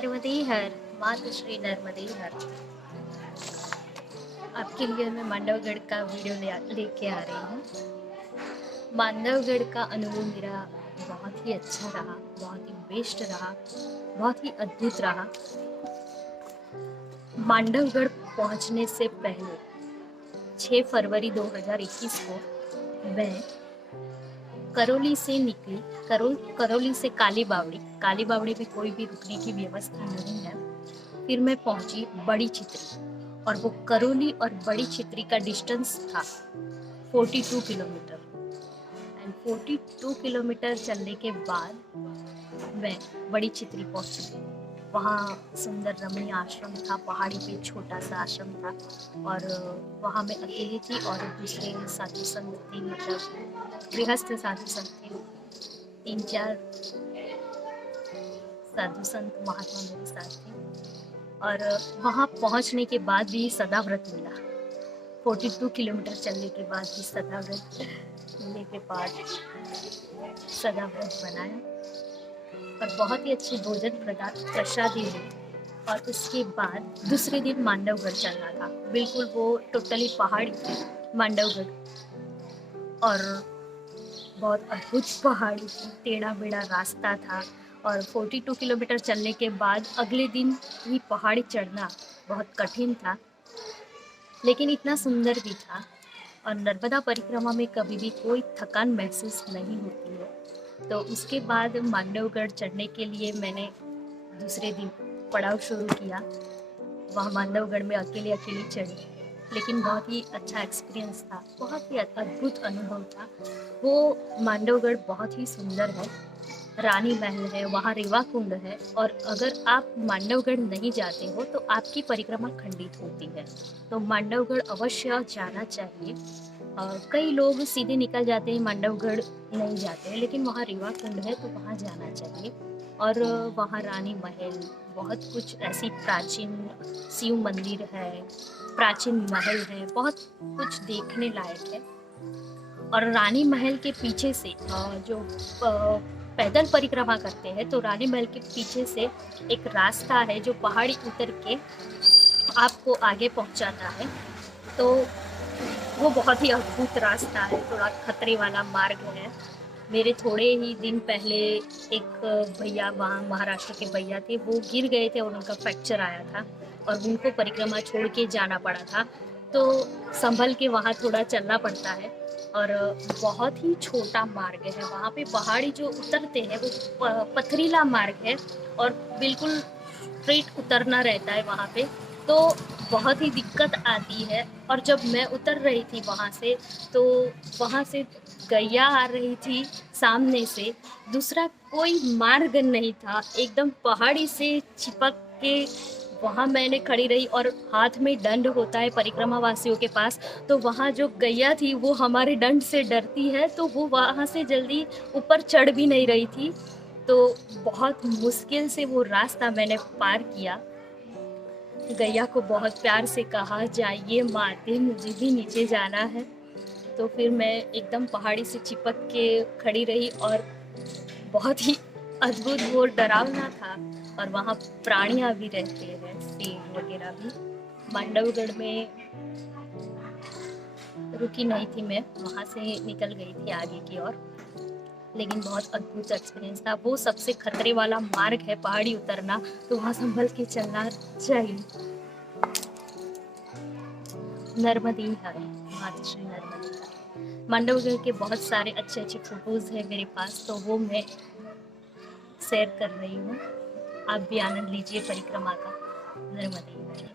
नर्मदे हर, मातृ श्री नर्मदे हर। आपके लिए मैं मांडवगढ़ का वीडियो लेके आ रही हूँ। मांडवगढ़ का अनुभव मेरा बहुत ही अच्छा रहा, बहुत ही बेस्ट रहा, बहुत ही अद्भुत रहा। मांडवगढ़ पहुँचने से पहले 6 फरवरी 2021 को मैं करौली से निकली। करौली से काली बावड़ी में कोई भी रुकने की व्यवस्था नहीं है। फिर मैं पहुंची बड़ी चित्री, और वो करौली और बड़ी चित्री का डिस्टेंस था 42 किलोमीटर। एंड 42 किलोमीटर चलने के बाद मैं बड़ी चित्री पहुंची। वहाँ सुंदर रमणीय आश्रम था, पहाड़ी पे छोटा सा आश्रम था, और वहाँ मैं अकेली थी और दूसरे साधु संत थे, मतलब गृहस्थ साधु संत थे। 3-4 साधु संत महात्मा मेरे साथ थे, और वहाँ पहुँचने के बाद भी सदा व्रत मिला। 42 किलोमीटर चलने के बाद भी सदा व्रत मिलने के बाद सदा व्रत बनाया, और बहुत ही अच्छी भोजन प्रसादी हुई। और उसके बाद दूसरे दिन मांडवगढ़ चलना था। बिल्कुल वो टोटली पहाड़ी थी मांडवगढ़, और बहुत अद्भुत पहाड़ी थी, टेढ़ा मेढ़ा रास्ता था। और 42 किलोमीटर चलने के बाद अगले दिन भी पहाड़ी चढ़ना बहुत कठिन था, लेकिन इतना सुंदर भी था। और नर्मदा परिक्रमा में कभी भी कोई थकान महसूस नहीं होती है। तो उसके बाद मांडवगढ़ चढ़ने के लिए मैंने दूसरे दिन पड़ाव शुरू किया। वहाँ मांडवगढ़ में अकेले चढ़ी, लेकिन बहुत ही अच्छा एक्सपीरियंस था, बहुत ही अद्भुत अनुभव था। वो मांडवगढ़ बहुत ही सुंदर है, रानी महल है, वहाँ रेवा कुंड है, और अगर आप मांडवगढ़ नहीं जाते हो तो आपकी परिक्रमा खंडित होती है। तो मांडवगढ़ अवश्य जाना चाहिए। कई लोग सीधे निकल जाते हैं, मांडवगढ़ नहीं जाते हैं, लेकिन वहाँ रेवा कुंड है तो वहाँ जाना चाहिए। और वहाँ रानी महल, बहुत कुछ ऐसी प्राचीन शिव मंदिर है, प्राचीन महल है, बहुत कुछ देखने लायक है। और रानी महल के पीछे से जो पैदल परिक्रमा करते हैं, तो रानी महल के पीछे से एक रास्ता है जो पहाड़ी उतर के आपको आगे पहुंचाता है। तो वो बहुत ही अद्भुत रास्ता है, थोड़ा खतरे वाला मार्ग है। मेरे थोड़े ही दिन पहले एक भैया, वहाँ महाराष्ट्र के भैया थे, वो गिर गए थे और उनका फ्रैक्चर आया था, और उनको परिक्रमा छोड़ के जाना पड़ा था। तो संभल के वहाँ थोड़ा चलना पड़ता है, और बहुत ही छोटा मार्ग है। वहाँ पे पहाड़ी जो उतरते हैं वो पथरीला मार्ग है, और बिल्कुल स्ट्रेट उतरना रहता है वहाँ पे, तो बहुत ही दिक्कत आती है। और जब मैं उतर रही थी वहाँ से, तो वहाँ से गैया आ रही थी सामने से, दूसरा कोई मार्ग नहीं था, एकदम पहाड़ी से चिपक के वहाँ मैंने खड़ी रही। और हाथ में दंड होता है परिक्रमा वासियों के पास, तो वहाँ जो गैया थी वो हमारे दंड से डरती है, तो वो वहाँ से जल्दी ऊपर चढ़ भी नहीं रही थी। तो बहुत मुश्किल से वो रास्ता मैंने पार किया। गैया को बहुत प्यार से कहा, जाइए माते, मुझे भी नीचे जाना है। तो फिर मैं एकदम पहाड़ी से चिपक के खड़ी रही, और बहुत ही अद्भुत, वो डरावना था। और वहाँ प्राणियाँ भी रहते हैं, शेर वगैरह भी। मांडवगढ़ में रुकी नहीं थी मैं, वहाँ से निकल गई थी आगे की ओर, लेकिन बहुत अद्भुत एक्सपीरियंस था। वो सबसे खतरे वाला मार्ग है पहाड़ी उतरना, तो वहाँ संभल के चलना चाहिए। नर्मदे हर, मातृ श्री नर्मदे हर। मांडवगढ़ के बहुत सारे अच्छे अच्छे फोटोज है मेरे पास, तो वो मैं शेयर कर रही हूँ। आप भी आनंद लीजिए परिक्रमा का। नर्मदे हर।